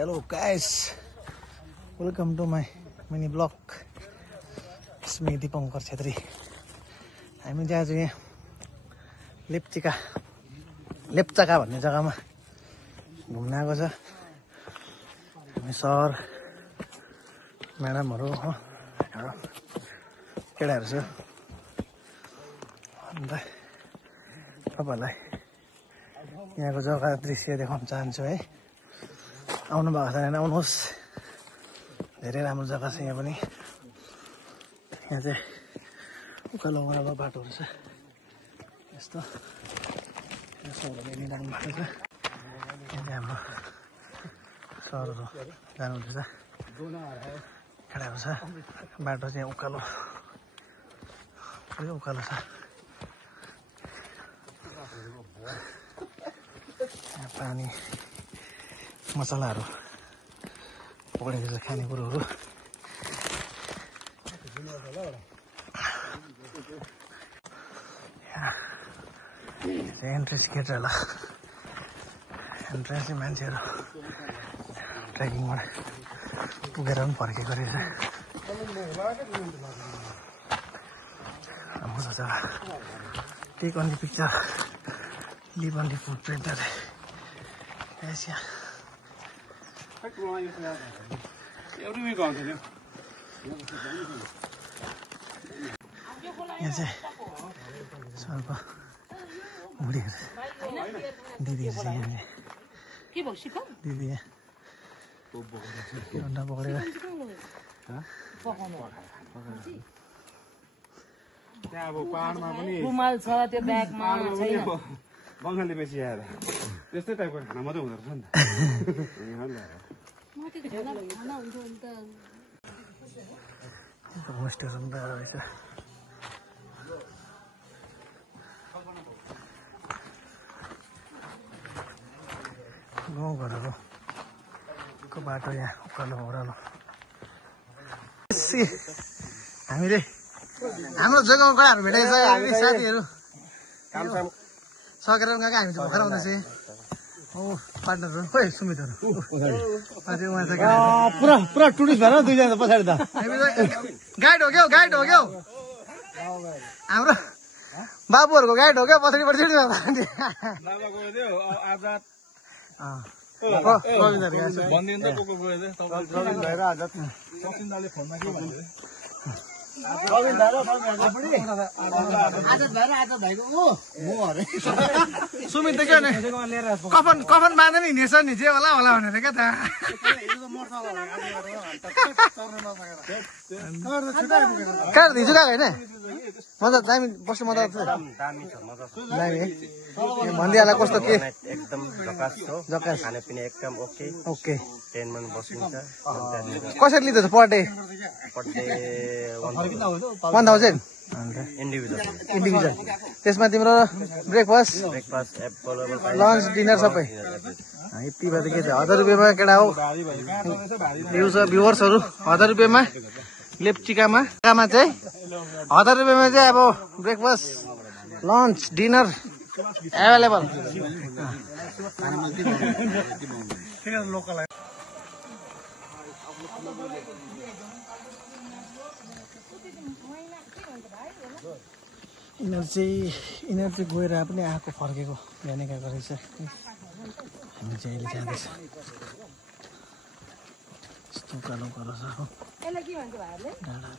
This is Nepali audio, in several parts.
Hello guys, welcome to my mini vlog. It's me Dipankar Chhetri. हामी चाहिँ आज यहाँ लेप्चाका भन्ने जग्गामा घुम्न आएको छ। हामी सर म्याडमहरु हो केटाहरु छ। अन्त तपाईहरुलाई यहाँको जग्गा दृश्य देखाउन चाहन्छु है। आउनु भएको छैन भने आउनुहोस्। धेरै राम्रो जग्गा छ यहाँ पनि। यहाँ चाहिँ उकालो उकालो बाटोहरु छ। यस्तो सबैले राम्रो बाटो छ। यहाँ चाहिँ हाम्रो सरहरु जानुहुँदैछ। केटाहरु छ। बाटो चाहिँ उकालो उकालो छ। यहाँ पानी मसलाहरु पकाएर खाने कुरोहरु एन्ट्रेन्स गेट होला। एन्ट्रेन्स मान्छेहरु ट्रेकिङबाट पुगेर पनि फर्केको रहेछ। राम्रो जग्गा। Take on the picture, leave on the footprint अरे एसिया। यहाँ चाहिँ सर्प बुढीहरु दिदीहरु चाहिँ यहाँ दिदी अन्डा पक्रेर त्यहाँ अब पहाडमा पनि रुमाल छ त्यो ब्यागमा छैन। बङ्गाली बेसी आएर त्यस्तै टाइपको खाना मात्रै हुँदो रहेछ नि त। होमस्टेसन त रहेछ। गाउँघरको बाटो यहाँ उकालो ओह्रालो। हामीले हाम्रो जग्गामा गडाहरू भेटेको छ। हामी साथीहरू सकेर गएको। हामी चाहिँ भर्खर आउँदैछ। हो पार्टनरहरू खोइ सुमितहरू पुरा टुरिस्ट भएर दुईजना पछाडि त गाइड हो क्या गाइड हो क्या हाम्रो बाबुहरूको गाइड हो क्या। पछाडि सुमित त के भने कफन बाँधेर हिँडेछ नि जे होला भनेर क्या त। कहाँ हिजो गएको होइन मजा दामी बस्नु मजा आउँछ। भनिदिइहाल कस्तो के एकदम जकास हो। जकास खानापिना एकदम ओके ओके। टेनमा बस्नुहुन्छ। कसरी लिँदैछ पर डे? 1000 इन्डिभिजुअल। त्यसमा तिम्रो ब्रेकफास्ट लन्च डिनर सबै यति भए त के छ। 1000 रुपियाँमा केटा हो भ्युवर्सहरू। 1000 रुपियाँमा लेप्चिकामा चाहिँ 1000 रुपियाँमा चाहिँ अब ब्रेकफास्ट लन्च डिनर एभाइलेबल। यिनीहरू चाहिँ गएर पनि आएको फर्केको बिहानै गएको रहेछ। हामी चाहिँ अहिले जाँदैछ। यस्तो उकालो उकालो छ हो। डाँडा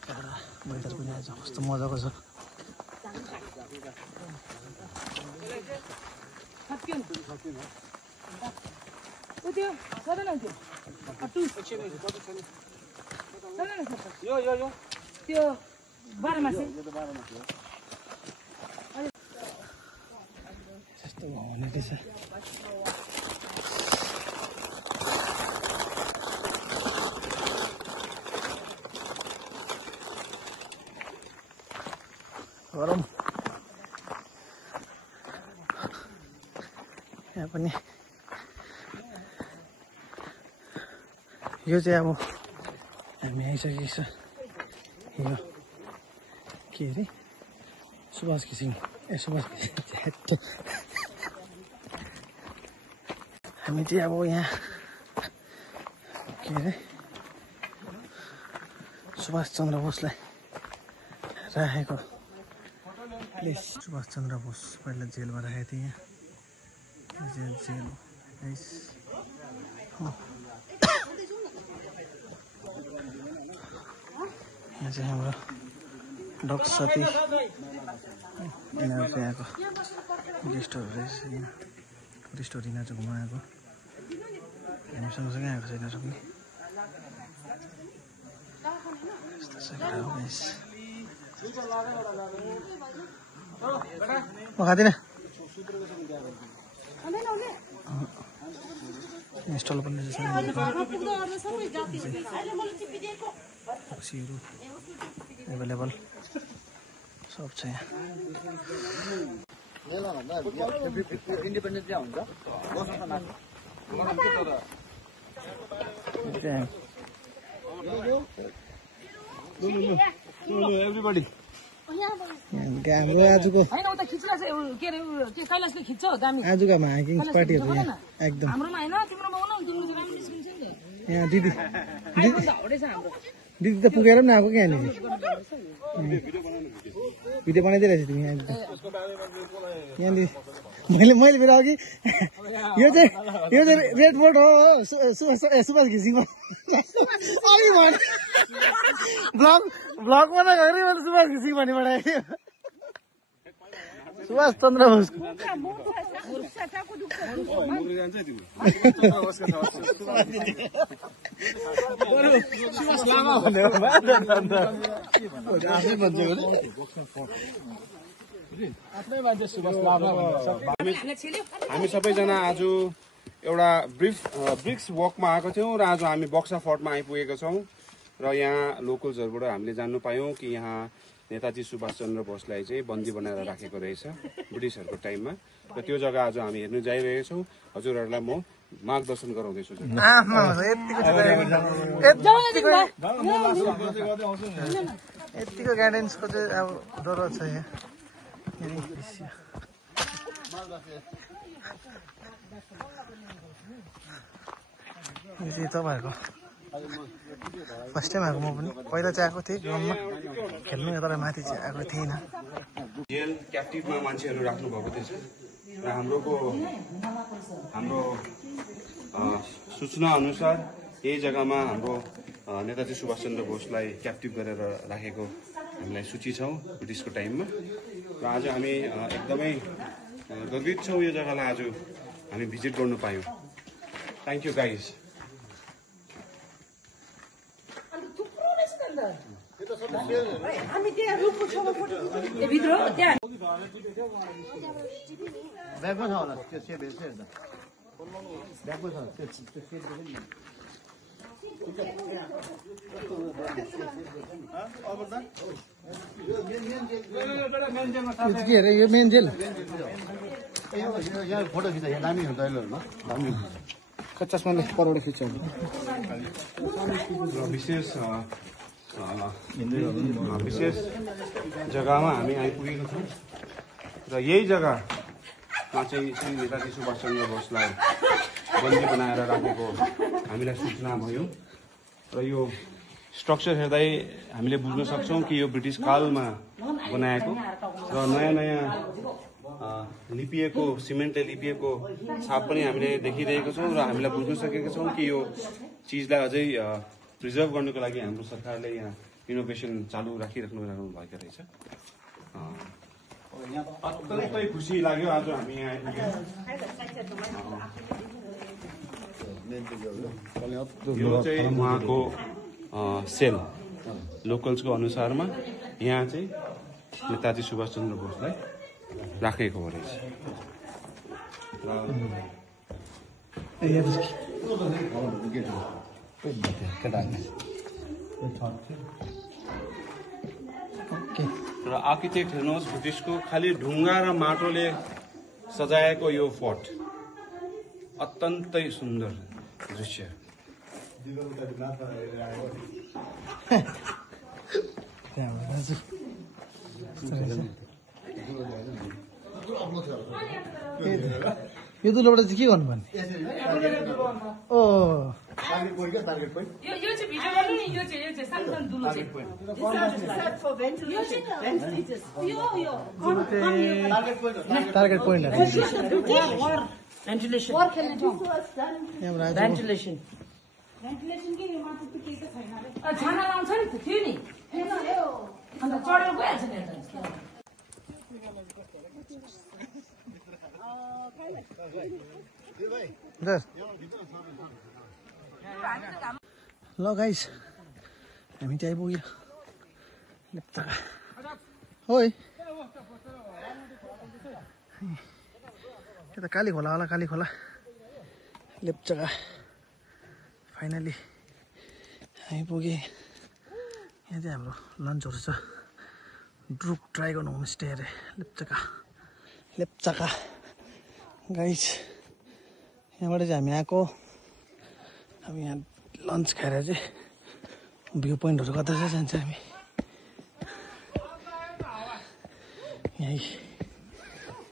काँडा वेदर पनि आज कस्तो मजाको छ। त्यो 12 मासे यस्तो हुने रहेछ। गरम यहाँ पनि। यो चाहिँ अब हामी आइसकेको छ। यो के अरे सुभाष घिसिङ सुभाष हामी चाहिँ अब यहाँ के अरे सुभाष चन्द्र बोसलाई राखेको प्लेस। सुभाष चन्द्र बोस पहिला जेलमा राखेको थिएँ यहाँ। जेल यहाँ चाहिँ हाम्रो डक्टर साथी यिनीहरू चाहिँ आएको गेस्टहरू रहेछ। यहाँ टुरिस्टहरू यिनीहरू चाहिँ घुमाएको, हामी सँगसँगै आएको छ यिनीहरू पनि। म खाँदिनँ। इन्स्टल पनि रक्सीहरू एभाइलेबल सब छ यहाँ। एभ्रीबडी हाम्रो आजको होइन उता खिचिरहेको छ के अरे त्यो कैलाशले खिच्छ दामी आजको हाइकिङ पार्टीहरू यहाँ एकदम। हाम्रोमा होइन तिम्रोमा हो न तिम्रो चाहिँ राम्रो निस्किन्छ नि त। यहाँ दिदी हाउडेछ हाम्रो दिदी त पुगेर पनि आएको क्या यहाँनिर। भिडियो बनाइदिइरहेको छु तिमी यहाँनिर। मैले मेरो अघि यो चाहिँ रेड बोर्ड हो सुभाष घिसिङको अघि भने ब्लग बनाएको मैले सुभाष घिसिङ भनी बनाएको सुभाष चन्द्र बोसको। हामी सबैजना आज एउटा ब्रिक्स वकमा आएको थियौँ र आज हामी बक्सा फोर्टमा आइपुगेका छौँ र यहाँ लोकल्सहरूबाट हामीले जान्नु पायौँ कि यहाँ नेताजी सुभाष चन्द्र बोसलाई चाहिँ बन्दी बनाएर राखेको रहेछ ब्रिटिसहरूको टाइममा र त्यो जग्गा आज हामी हेर्नु जाइरहेछौँ। हजुरहरूलाई म मार्गदर्शन गराउँदैछु। यतिको गाइडेन्सको चाहिँ अब जरुरत छ यहाँ। यो चाहिँ तपाईँहरूको फर्स्ट टाइम आएको म पनि। पहिला चाहिँ आएको थिएँ ग्राउन्डमा खेल्नु, तर माथि चाहिँ आएको थिइनँ। जेल क्याप्टिभमा मान्छेहरू राख्नु भएको थिएछ र हाम्रो सूचना अनुसार यही जग्गामा हाम्रो नेताजी सुभाष चन्द्र बोसलाई क्याप्टिभ गरेर राखेको हामीलाई सूची छौँ ब्रिटिसको टाइममा। र आज हामी एकदमै गर्वित छौँ यो जग्गालाई आज हामी भिजिट गर्नु पायौँ। Thank you guys. ब्यागमा छ होला त्यो सेट हेर्दा ब्यागमा छ त्यो सेट के अरे यो मेन जेल यहाँ फोटो खिच्दा यहाँ दामी हुन्छ अहिले दामी चस्माले परबाट खिच्छ। विशेष जग्गामा हामी आइपुगेको छौँ र यही जग्गामा चाहिँ श्री नेताजी सुभाष चन्द्र बोसलाई बन्दी बनाएर राखेको हामीलाई सूचना भयो र यो स्ट्रक्चर हेर्दै हामीले बुझ्न सक्छौँ कि यो ब्रिटिस कालमा बनाएको र नयाँ नयाँ लिपिएको सिमेन्टले लिपिएको छाप पनि हामीले देखिरहेको छौँ र हामीलाई बुझ्न सकेका छौँ कि यो चिजलाई अझै प्रिजर्भ गर्नुको लागि हाम्रो सरकारले यहाँ इनोभेसन चालु राखिराख्नु भएको रहेछ। अत्यन्तै खुसी लाग्यो आज हामी यहाँ आइपुग्यौँ। यो चाहिँ उहाँको सेल लोकल्सको अनुसारमा यहाँ चाहिँ नेताजी सुभाष चन्द्र बोसलाई राखेको हो रहेछ। र आर्किटेक्ट हेर्नुहोस् ब्रिटिसको खालि ढुङ्गा र माटोले सजाएको यो फोर्ट अत्यन्तै सुन्दर दृश्य। यो दुलोबाट चाहिँ के गर्नुपर्ने ओ टार्गेट पोइन्ट क्या टार्गेट पोइन्ट यो चाहिँ भिडियो गर्नु नि यो चाहिँ सानो सानो दुलो चाहिँ टार्गेट पोइन्ट भेन्टिलेसन भेन्टिलेसन छाना लाउँछ नि थियो नि अन्त चढेर गइहाल्छ नि ल गाइस हामी चाहिँ आइपुग्यो लेप्चाका ओइ यता काली खोला होला काली खोला लेप्चाका फाइनली हामी पुगे यहाँ चाहिँ हाम्रो लन्चहरू छ ड्रुप ड्राइगन होमस्टे अरे लेप्चाका गाइस यहाँबाट चाहिँ हामी आएको अब यहाँ लन्च खाएर चाहिँ भ्यू पोइन्टहरू कता चाहिँ जान्छ हामी यहीँ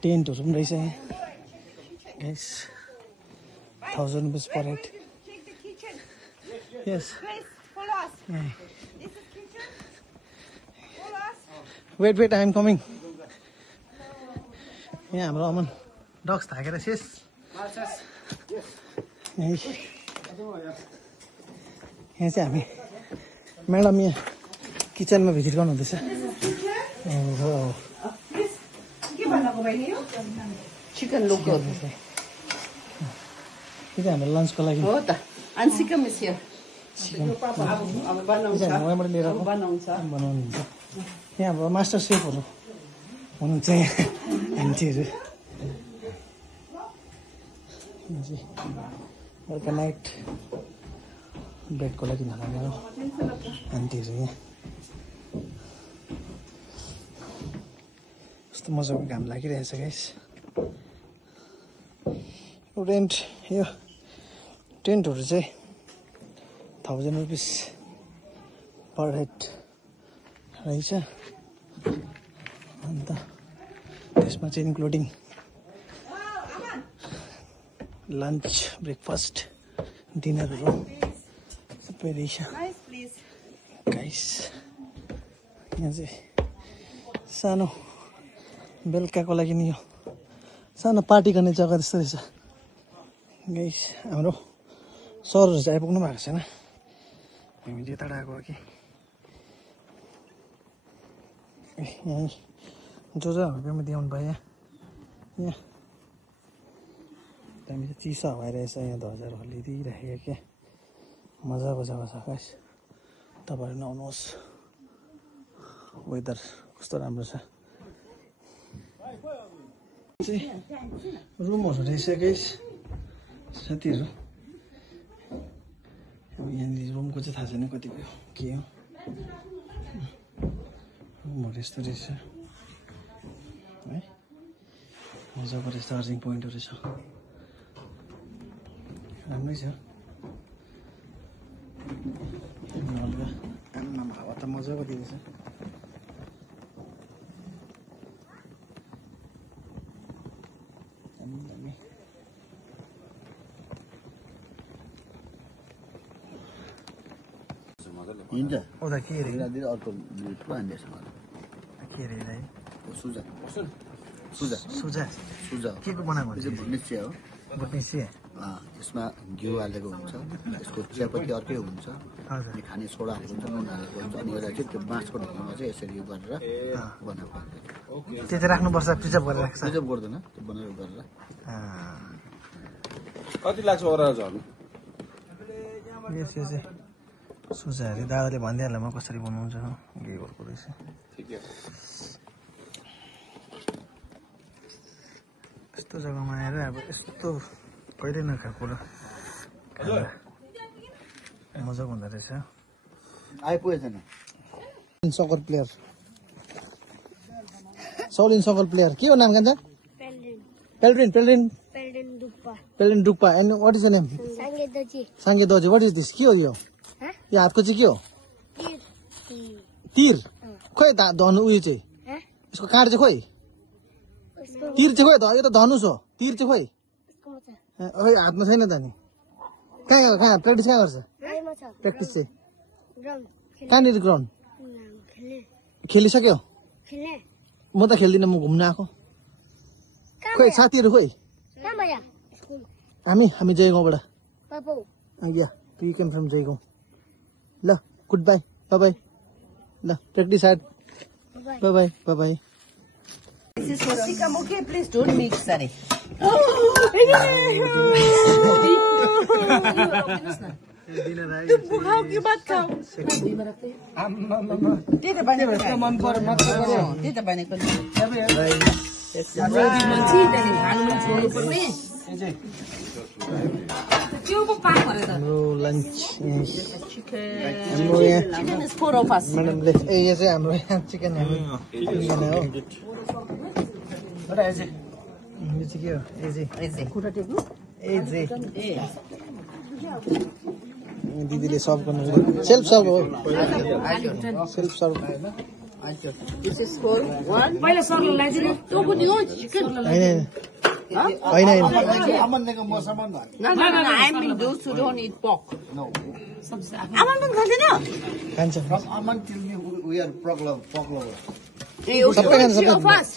टेन्टहरू पनि रहेछ यहाँ गाइस 1000 रुपियाँ per head yes wait I am coming यहाँ हाम्रो अमन डक्स थाकेर शेष यहाँ चाहिँ हामी म्याडम यहाँ किचनमा भिजिट गर्नु हुँदैछ चिकन लोकल यो चाहिँ हाम्रो लन्चको लागि हो त आन्सिकम मिसियो वहाँबाट लिएर बनाउँछ बनाउनुहुन्छ यहाँ हाम्रो मास्टर सेफहरू हुनुहुन्छ यहाँ आन्टीहरू बेलुका नाइट ब्रेडको लागि नखाने आन्टीहरू यहाँ कस्तो मजाको घाम लागिरहेछ गाइस रेन्ट यो टेन्टहरू चाहिँ 1000 रुपिस पर हेड रहेछ अन्त त्यसमा चाहिँ इन्क्लुडिङ लन्च ब्रेकफास्ट डिनरहरू सबै रहेछ गाइस यहाँ चाहिँ सानो बेलुकाको लागि नि यो सानो पार्टी गर्ने जग्गा जस्तो रहेछ गाइस हाम्रो सरहरू चाहिँ आइपुग्नु भएको छैन हामी चाहिँ यताबाट आएको कि यहीँ जो हाम्रो देखाउनु भयो यहाँ हामी चाहिँ चिसो हावा रहेछ यहाँ ध्वजाहरू हल्लिदिइराखेको क्या मजाको जग्गा छ गाइस तपाईँहरू नआउनुहोस् वेदर कस्तो राम्रो छ रुमहरू रहेछ गाइस साथीहरू अब यहाँनिर रुमको चाहिँ थाहा छैन कतिको के हो रुमहरू यस्तो रहेछ है मजाको रहेछ चार्जिङ पोइन्टहरू छ राम्रै छ हल्का आम्मामा हावा त मजाको दिँदैछ दामी हिँड्छ उता के अरे अर्को ठुलो हान्दैछ के अरे है सुजा सुजा सुजा सुजा के को बनाएको हुन्छ भुट्ने चिया हो भुट्ने चिया यसमा घिउ हालेको हुन्छ यसको चियापत्ती अर्कै हुन्छ हजुर अनि खाने सोडा हालेको हुन्छ नुन हालेको हुन्छ अनि यसलाई चाहिँ त्यो बाँसको ढुङ्गामा चाहिँ यसरी यो गरेर बनाएको त्यो चाहिँ राख्नुपर्छ प्रिजर्भ गरेर राख्छ प्रिजर्भ गर्दैन त्यो बनाएर गरेर कति लाग्छ ओह्रालो झर्नु यो चाहिँ सुजा अरे दादाले भनिदिइहाल्नु म कसरी बनाउँछ के गर्को रहेछ ठिकै हो यस्तो जग्गामा आएर अब यस्तो कहिले नखाएको कुरा मजाको हुँदो रहेछ आइपुगेछन् सकर प्लेयर सौलिन सकर प्लेयर के हो नाम कान्छ Peldrin Peldrin Peldrin Dukpa and what is the name Sangay Dorji what is this के हो यो हातको चाहिँ के हो तीर खोइ धनु उयो चाहिँ यसको काँड चाहिँ खोइ तीर चाहिँ खोइ यो त धनुष हो तीर चाहिँ खोइ खै हातमा छैन त नि कहाँ प्र्याक्टिस कहाँ गर्छ प्र्याक्टिस चाहिँ कहाँनिर ग्राउन्ड खेलिसक्यो म त खेल्दिनँ म घुम्न आएको खोइ साथीहरू खोइ हामी जयगाउँबाट या यु केम फ्रम जयगाउँ ल गुड बाई बाई ल practice hard by This is for sikkim, okay? Please don't mix, sorry. खाऊ कि मत खाऊ त्यही त भनेको मन पर्यो मत त्यही त भनेको हाम्रो lunch Chicken is 4 of us. म्याडमले यो चाहिँ हाम्रो यहाँ चिकन हो यो चाहिँ के हो एजे दिदीले सर्भ गर्नु सेल्फ सर्भ हो self serve This is for 1. पहिला सरले लाइदिनु होइन No, I mean those who don't eat pork. No. Aman पनि खाँदैन खान्छ Aman tell me we are pork lovers. सबै खान्छ Three of सबै us.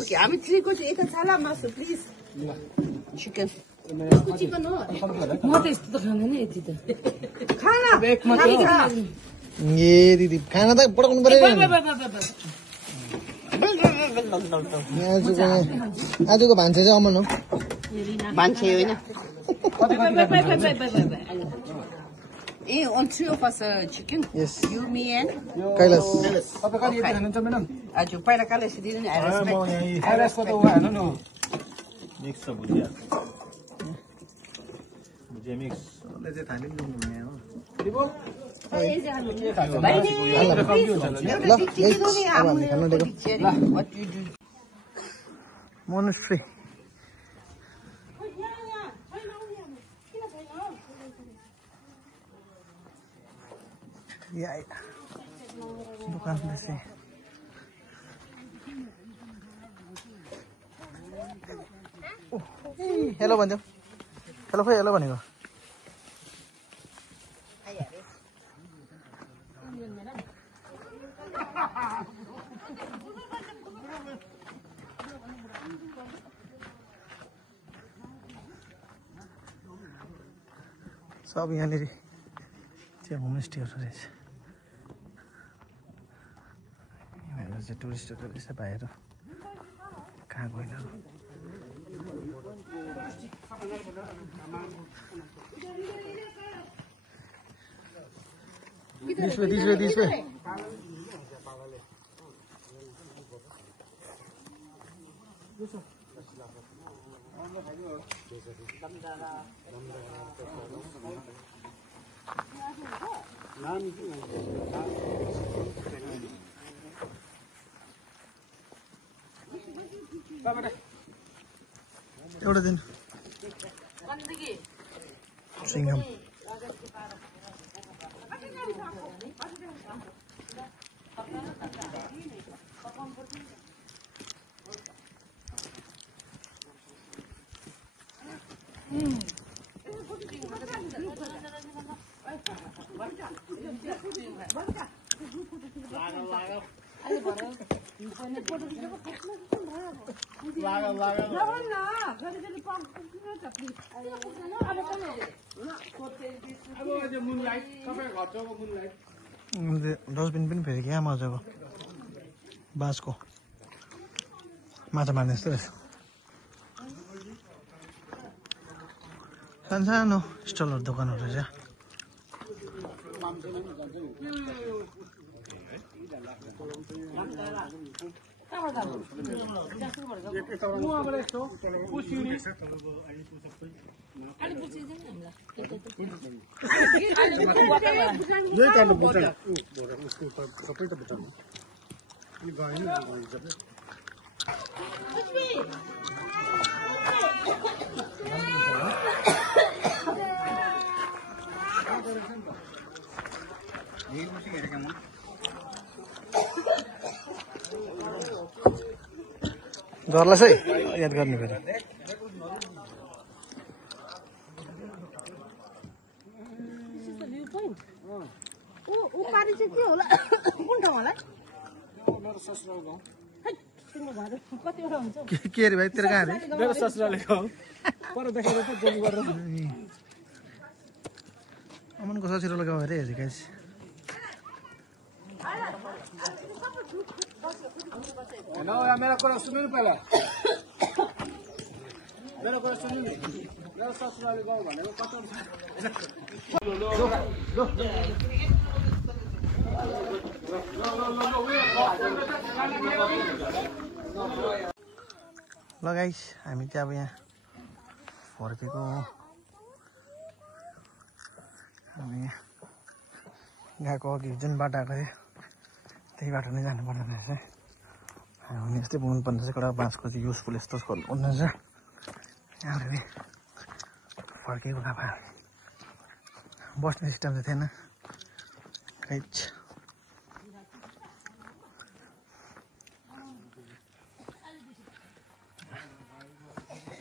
Okay, हामी 3 को चाहिँ यता छाला मासु प्लिज चिकन म त यस्तो त खाँदैन यति त खाना ए दिदी खाना त पठाउनु पर्यो आजको भान्से चाहिँ अमन हो मान्छे होइन ए on 3 of us chicken. Yes. You, me and Kailash आज पहिला काले दिनु नि I respect. Mix of bhujia. Bhujia mix. ले चाहिँ थाली पनि हुने हो ल अब हामी खानु दिएको What you do? मोनस्ट्री या दुकान से हेलो भन्थ्यो हेलो खोइ हेलो भनेको सब यहाँनिर चाहिँ होमस्टेहरू रहेछ यिनीहरू चाहिँ टुरिस्टहरू रहेछ भाइहरू कहाँ गएन दिस वे एउटा दिन सिंघम डस्टबिन पनि फेरि क्या मजाको बाँसको माछा मार्ने जस्तो रहेछ सानो स्टलहरू दोकानहरू रहेछ गर्लास् है याद गर्ने फेरि ऊ पारी चाहिँ के होला कुन ठाउँ होला कतिवटा हुन्छ के अरे भाइ तेरो कहाँ अरे मेरो ससुराले गाउँ पर देखेर त जम गरेर अमनको ससुरालो गाउँ अरे हेरेँ गाइस न मेरा कुरा सुन्नु पहिला मेरो कुरा सुन्नु नि मेरो ससुराले गाउँ भनेको कस्तो ल गाइस हामी चाहिँ अब यहाँ फर्केको हौँ हामी गएको अघि जुन बाटो आएको थियो त्यही बाटो नै जानुपर्ने रहेछ हामी यस्तै पुग्नुपर्ने रहेछ कडा बाँसको चाहिँ युजफुल यस्तो खोल्नुपर्ने रहेछ यहाँनिर फर्केको अब बस्ने सिस्टम चाहिँ थिएन गाइस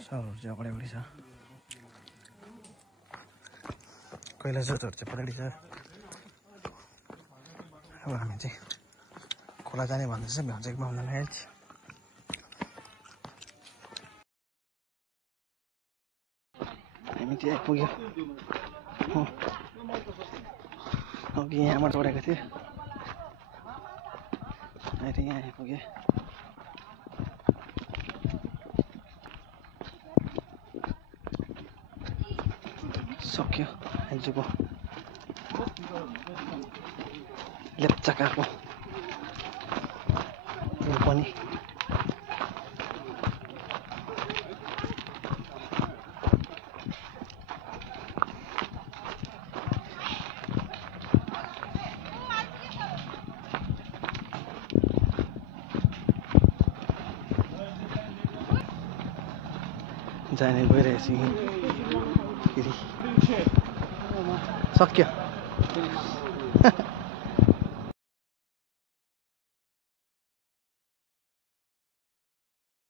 सरहरू चाहिँ अगाडि छ कैलाश जोतहरू चाहिँ पछाडि छ अब हामी चाहिँ खोला जाने भन्दैछ भ्याउँचेकमा हुँदैन गाइस हामी चाहिँ आइपुग्यो अघि यहाँबाट चढेको थियो अहिले यहाँ आइपुग्यो सक्यो आजको लेप्चाकाको यो पनि जाने गइरहेछ फेरि सक्यो